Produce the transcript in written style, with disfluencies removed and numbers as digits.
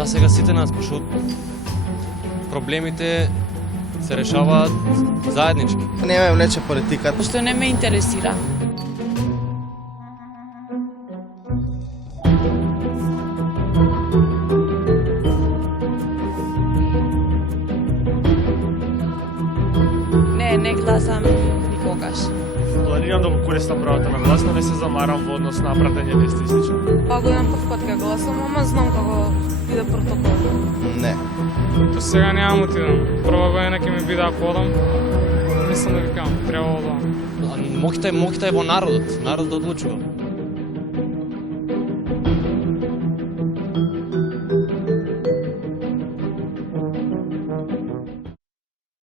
За сега сите нас, пошто проблемите се решаваат заеднички. Не ме влече политиката. Што не ме интересира. Не гласам никогаш. Планирам да го користам правото на глас, но не се замарам во однос на пратење вести и слично. Па го имам прв пат кога гласам, ама знам како иде протокол. Не. До сега нямам отидам. Прва година ќе ми биде ако одам. Мислам да викам, требало да. Моќта е во народот. Народот одлучува.